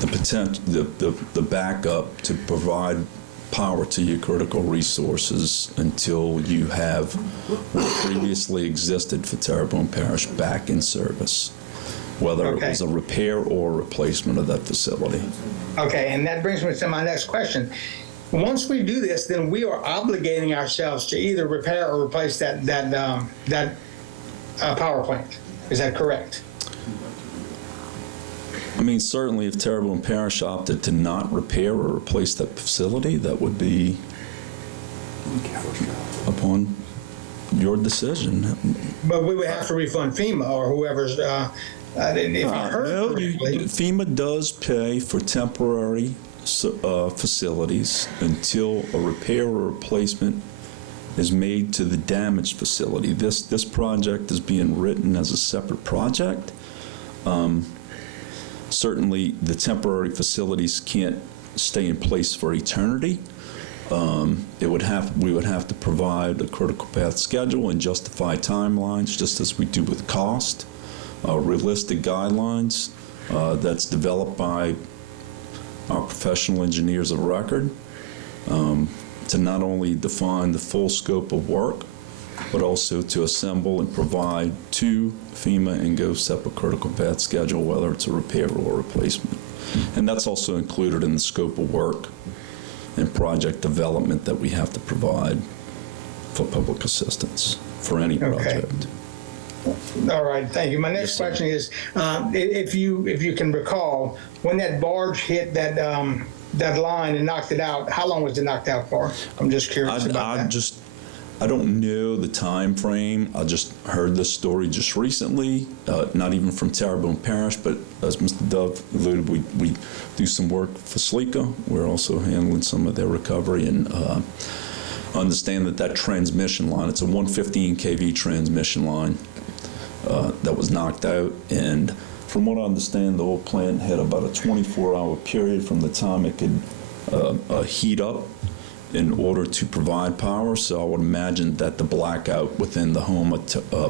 potential, the backup to provide power to your critical resources until you have what previously existed for Terrebonne Parish back in service, whether it was a repair or replacement of that facility. Okay, and that brings me to my next question. Once we do this, then we are obligating ourselves to either repair or replace that power plant. Is that correct? I mean, certainly if Terrebonne Parish opted to not repair or replace that facility, that would be upon your decision. But we would have to refund FEMA or whoever's, if I heard correctly. FEMA does pay for temporary facilities until a repair or replacement is made to the damaged facility. This project is being written as a separate project. Certainly, the temporary facilities can't stay in place for eternity. We would have to provide a critical path schedule and justify timelines, just as we do with cost, realistic guidelines. that's developed by our professional engineers of record to not only define the full scope of work, but also to assemble and provide to FEMA and go separate critical path schedule, whether it's a repair or replacement. And that's also included in the scope of work and project development that we have to provide for public assistance for any project. All right, thank you. My next question is, if you can recall, when that barge hit that that line and knocked it out, how long was it knocked out for? I'm just curious about that. I don't know the time frame. I just heard this story just recently, not even from Terrebonne Parish, but as Mr. Dove alluded, we do some work for SLECA. We're also handling some of their recovery, and understand that transmission line, it's a 115 kV transmission line that was knocked out. And from what I understand, the old plant had about a 24-hour period from the time it could heat up in order to provide power. So I would imagine that the blackout within the Houma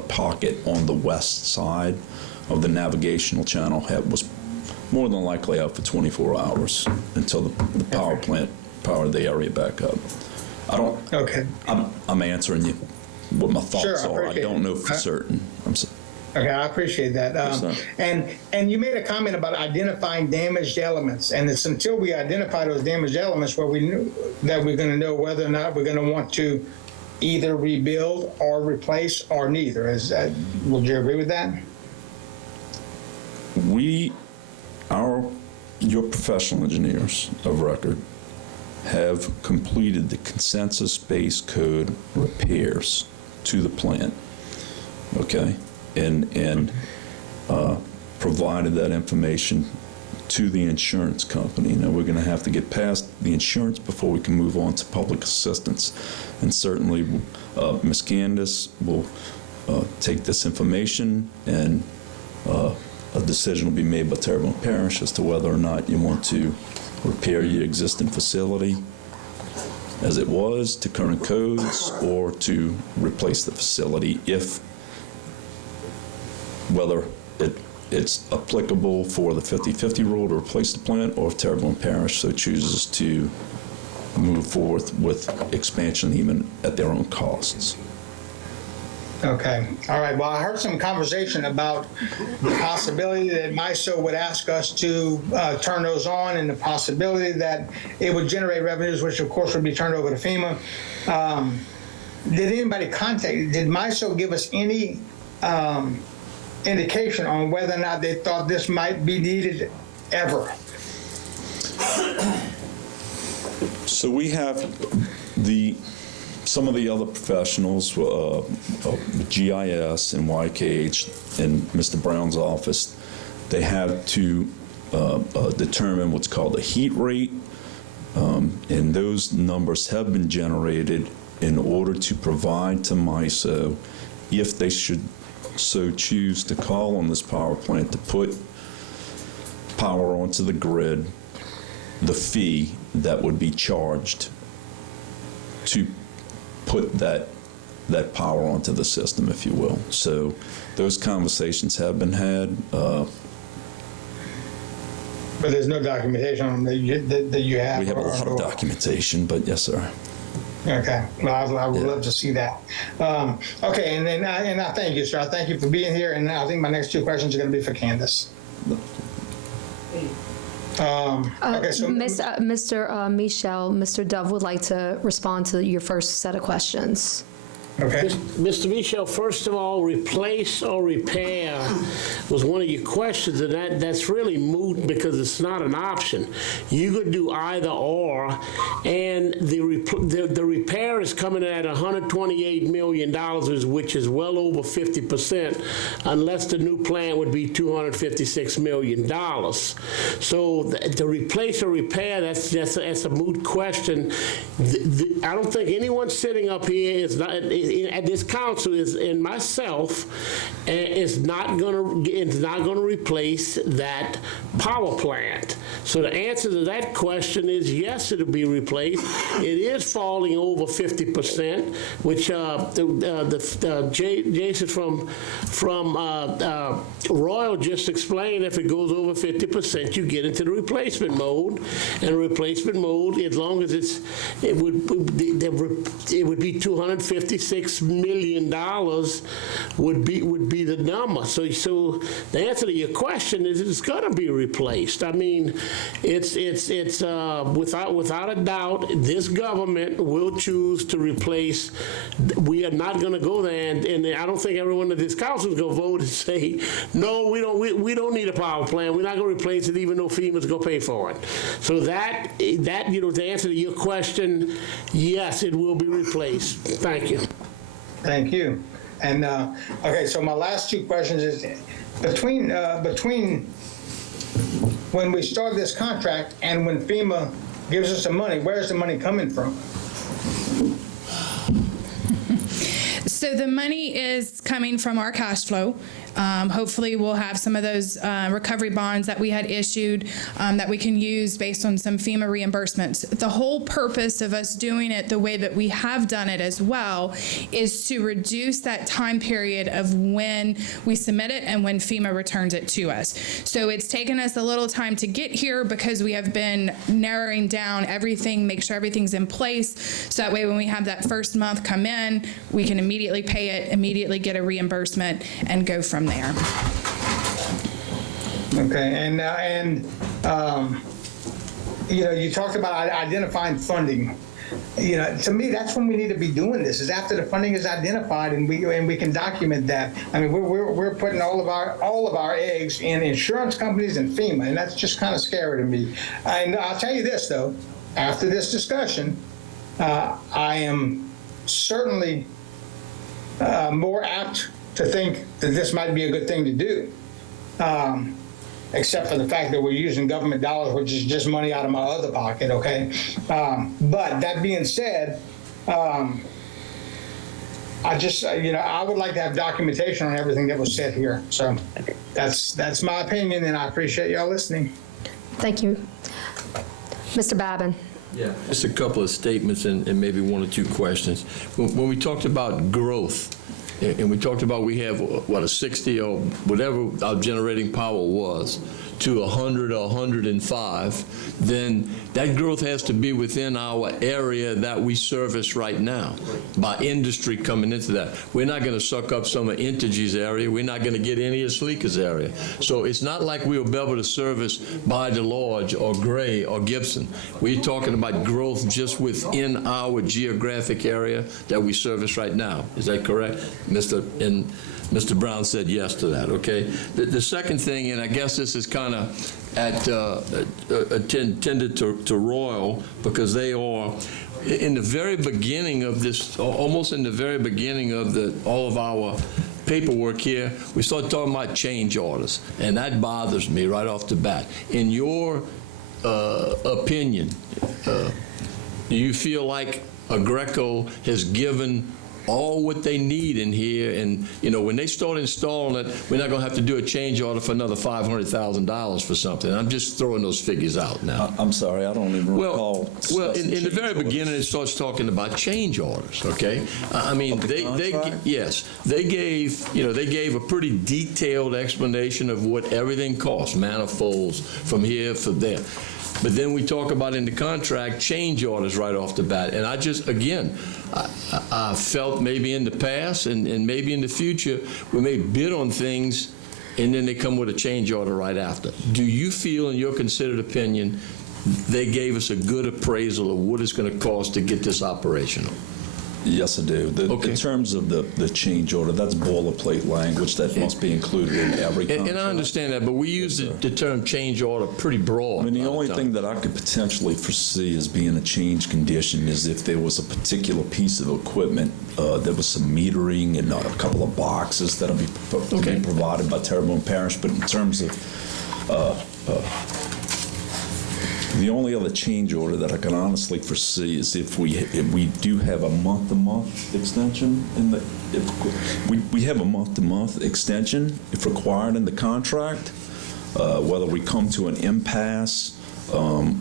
pocket on the west side of the navigational channel was more than likely out for 24 hours until the power plant powered the area back up. I'm answering you what my thoughts are. I don't know for certain. Okay, I appreciate that. And you made a comment about identifying damaged elements, and it's until we identify those damaged elements where we knew that we're going to know whether or not we're going to want to either rebuild or replace or neither. Would you agree with that? Your professional engineers of record have completed the consensus base code repairs to the plant. Okay. And provided that information to the insurance company. Now, we're going to have to get past the insurance before we can move on to public assistance. And certainly, Ms. Candace will take this information, and a decision will be made by Terrebonne Parish as to whether or not you want to repair your existing facility as it was to current codes, or to replace the facility whether it's applicable for the 50-50 rule to replace the plant, or if Terrebonne Parish so chooses to move forward with expansion even at their own costs. Okay. All right. Well, I heard some conversation about the possibility that MISO would ask us to turn those on, and the possibility that it would generate revenues, which of course would be turned over to FEMA. Did MISO give us any indication on whether or not they thought this might be needed ever? So we have some of the other professionals, GIS and YKH and Mr. Brown's office, they have to determine what's called a heat rate, and those numbers have been generated in order to provide to MISO, if they should so choose to call on this power plant to put power onto the grid, the fee that would be charged to put that power onto the system, if you will. So those conversations have been had. But there's no documentation on them that you have? We have a lot of documentation, but yes, sir. Okay, well, I would love to see that. Okay, and I thank you, sir. I thank you for being here, and I think my next two questions are going to be for Candace. Okay, so Mr. Michel, Mr. Dove would like to respond to your first set of questions. Okay. Mr. Michel, first of all, replace or repair was one of your questions, and that's really moot because it's not an option. You could do either or, and the repair is coming at $128 million, which is well over 50%, unless the new plant would be $256 million. So the replace or repair, that's a moot question. I don't think anyone sitting up here is not at this council and myself is not going to replace that power plant. So the answer to that question is yes, it'll be replaced. It is falling over 50%, which Jason from Royal just explained. If it goes over 50%, you get into the replacement mode, and replacement mode, as long as it would be $256 million would be the number. So the answer to your question is it's going to be replaced. I mean, it's without a doubt, this government will choose to replace. We are not going to go there, and I don't think everyone in this council is going to vote and say, no, we don't need a power plant. We're not going to replace it, even though FEMA's going to pay for it. So that to answer to your question, yes, it will be replaced. Thank you. Thank you. And okay, so my last two questions is between when we start this contract and when FEMA gives us the money, where's the money coming from? So the money is coming from our cash flow. Hopefully we'll have some of those recovery bonds that we had issued that we can use based on some FEMA reimbursements. The whole purpose of us doing it the way that we have done it as well is to reduce that time period of when we submit it and when FEMA returns it to us. So it's taken us a little time to get here because we have been narrowing down everything, make sure everything's in place, so that way when we have that first month come in, we can immediately pay it, immediately get a reimbursement, and go from there. Okay, and you talked about identifying funding. To me, that's when we need to be doing this. Is after the funding is identified and we can document that. I mean, we're putting all of our eggs in insurance companies and FEMA, and that's just kind of scary to me. And I'll tell you this though, after this discussion, I am certainly more apt to think that this might be a good thing to do, except for the fact that we're using government dollars, which is just money out of my other pocket, okay? But that being said, I would like to have documentation on everything that was said here. So that's my opinion, and I appreciate y'all listening. Thank you. Mr. Babin. Yeah. Just a couple of statements and maybe one or two questions. When we talked about growth, and we talked about we have, a 60 or whatever our generating power was, to 100 or 105, then that growth has to be within our area that we service right now by industry coming into that. We're not going to suck up some of Entergy's area. We're not going to get any of Sleeker's area. So it's not like we'll be able to service by DeLorge or Gray or Gibson. We're talking about growth just within our geographic area that we service right now. Is that correct? Mr. Brown said yes to that, okay? The second thing, and I guess this is kind of attended to Royal, because they are in the very beginning of this, almost in the very beginning of all of our paperwork here, we start talking about change orders, and that bothers me right off the bat. In your opinion, do you feel like Agreco has given all what they need in here, and when they start installing it, we're not going to have to do a change order for another $500,000 for something? I'm just throwing those figures out now. I'm sorry, I don't even recall. Well, in the very beginning, it starts talking about change orders. Okay, I mean, they gave a pretty detailed explanation of what everything costs, manifolds from here for there. But then we talk about in the contract change orders right off the bat. And I just, again, I felt maybe in the past and maybe in the future, we may bid on things and then they come with a change order right after. Do you feel, in your considered opinion, they gave us a good appraisal of what it's going to cost to get this operational? Yes, I do. In terms of the change order, that's boilerplate language that must be included in every contract. And I understand that, but we use the term change order pretty broad. I mean, the only thing that I could potentially foresee as being a change condition is if there was a particular piece of equipment, there was some metering and a couple of boxes that'll be provided by Terrebonne Parish. But in terms of the only other change order that I can honestly foresee is if we do have a month-to-month extension if we have a month-to-month extension if required in the contract, whether we come to an impasse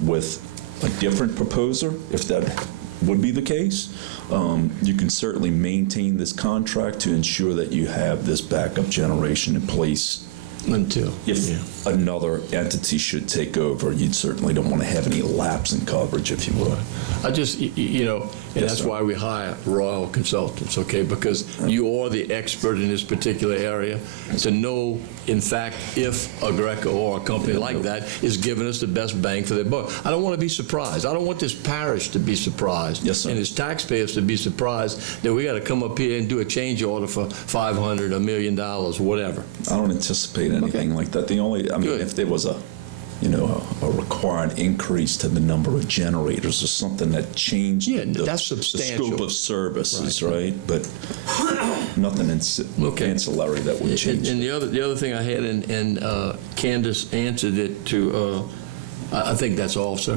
with a different proposer, if that would be the case, you can certainly maintain this contract to ensure that you have this backup generation in place until if another entity should take over. You certainly don't want to have any lapse in coverage, if you would. I just, you know, and that's why we hire Royal Consultants, okay? Because you are the expert in this particular area to know, in fact, if a Greco or a company like that is giving us the best bang for their buck. I don't want to be surprised. I don't want this parish to be surprised. Yes, sir. And its taxpayers to be surprised that we got to come up here and do a change order for $500, $1 million, whatever. I don't anticipate anything like that. The only, I mean, if there was a required increase to the number of generators or something that changed that's the substantial. scope of services, right? But nothing ancillary that would change. And the other thing I had, and Candace answered it to, I think that's all, sir.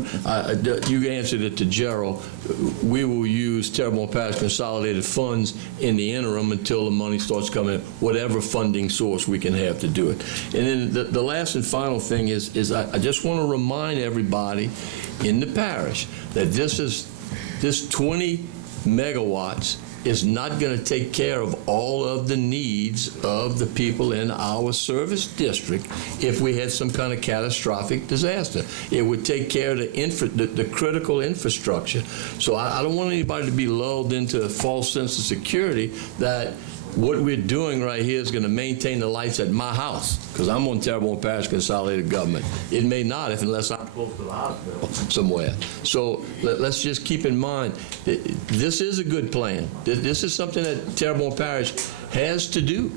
You answered it to Gerald. We will use Terrebonne Parish consolidated funds in the interim until the money starts coming in, whatever funding source we can have to do it. And then the last and final thing is I just want to remind everybody in the parish that this 20 megawatts is not going to take care of all of the needs of the people in our service district if we had some kind of catastrophic disaster. It would take care of the critical infrastructure. So I don't want anybody to be lulled into a false sense of security that what we're doing right here is going to maintain the lights at my house, because I'm on Terrebonne Parish Consolidated Government. It may not unless I'm close to the hospital somewhere. So let's just keep in mind that this is a good plan. This is something that Terrebonne Parish has to do.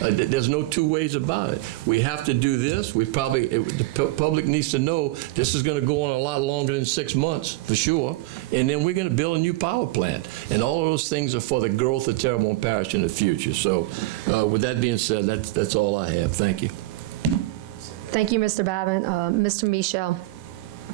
There's no two ways about it. We have to do this. The public needs to know this is going to go on a lot longer than 6 months, for sure. And then we're going to build a new power plant. And all of those things are for the growth of Terrebonne Parish in the future. So with that being said, that's all I have. Thank you. Thank you, Mr. Babin. Mr. Michel.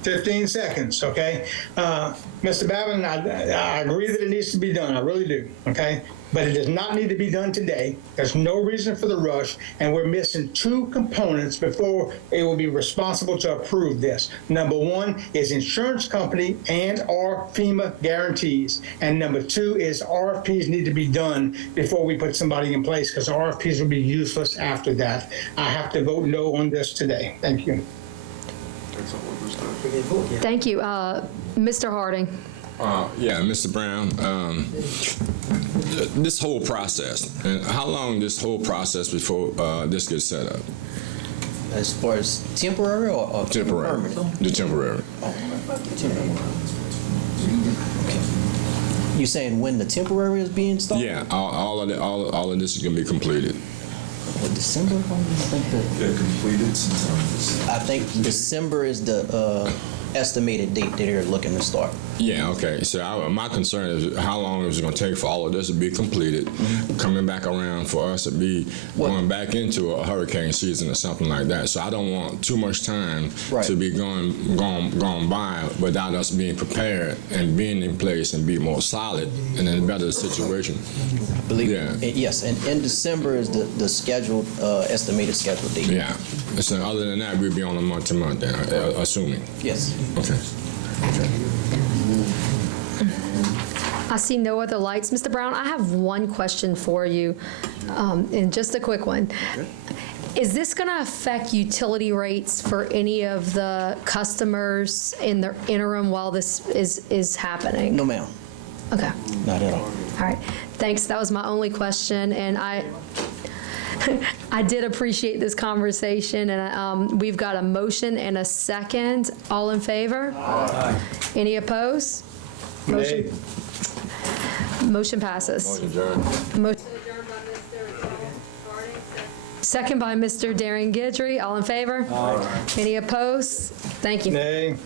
15 seconds, okay? Mr. Babin, I agree that it needs to be done. I really do, okay? But it does not need to be done today. There's no reason for the rush, and we're missing two components before it will be responsible to approve this. Number one is insurance company and/or FEMA guarantees. And number two is RFPs need to be done before we put somebody in place, because RFPs will be useless after that. I have to vote no on this today. Thank you. Thank you. Mr. Harding. Yeah, Mr. Brown, this whole process, and how long this whole process before this gets set up? As far as temporary or Temporary. permanent? The temporary. Okay. You saying when the temporary is being started? Yeah, all of this is gonna be completed. What, December? They're completed sometime. I think December is the estimated date that they're looking to start. Yeah, okay. So my concern is how long is it going to take for all of this to be completed, coming back around for us to be going back into a hurricane season or something like that. So I don't want too much time to be gone by without us being prepared and being in place and be more solid and in a better situation. I believe, yes, and in December is the scheduled, estimated scheduled date. Yeah. So other than that, we'll be on a month-to-month then, assuming. Yes. Okay. I see no other lights. Mr. Brown, I have one question for you, and just a quick one. Is this going to affect utility rates for any of the customers in the interim while this is happening? No, ma'am. Okay. Not at all. All right. Thanks. That was my only question, and I did appreciate this conversation, and we've got a motion and a second. All in favor? Aye. Any opposed? Motion passes. Motion adjourned. Motion adjourned by Mr. Harding, second by Mr. Darren Guidry. All in favor? Aye. Any opposed? Thank you. Nay.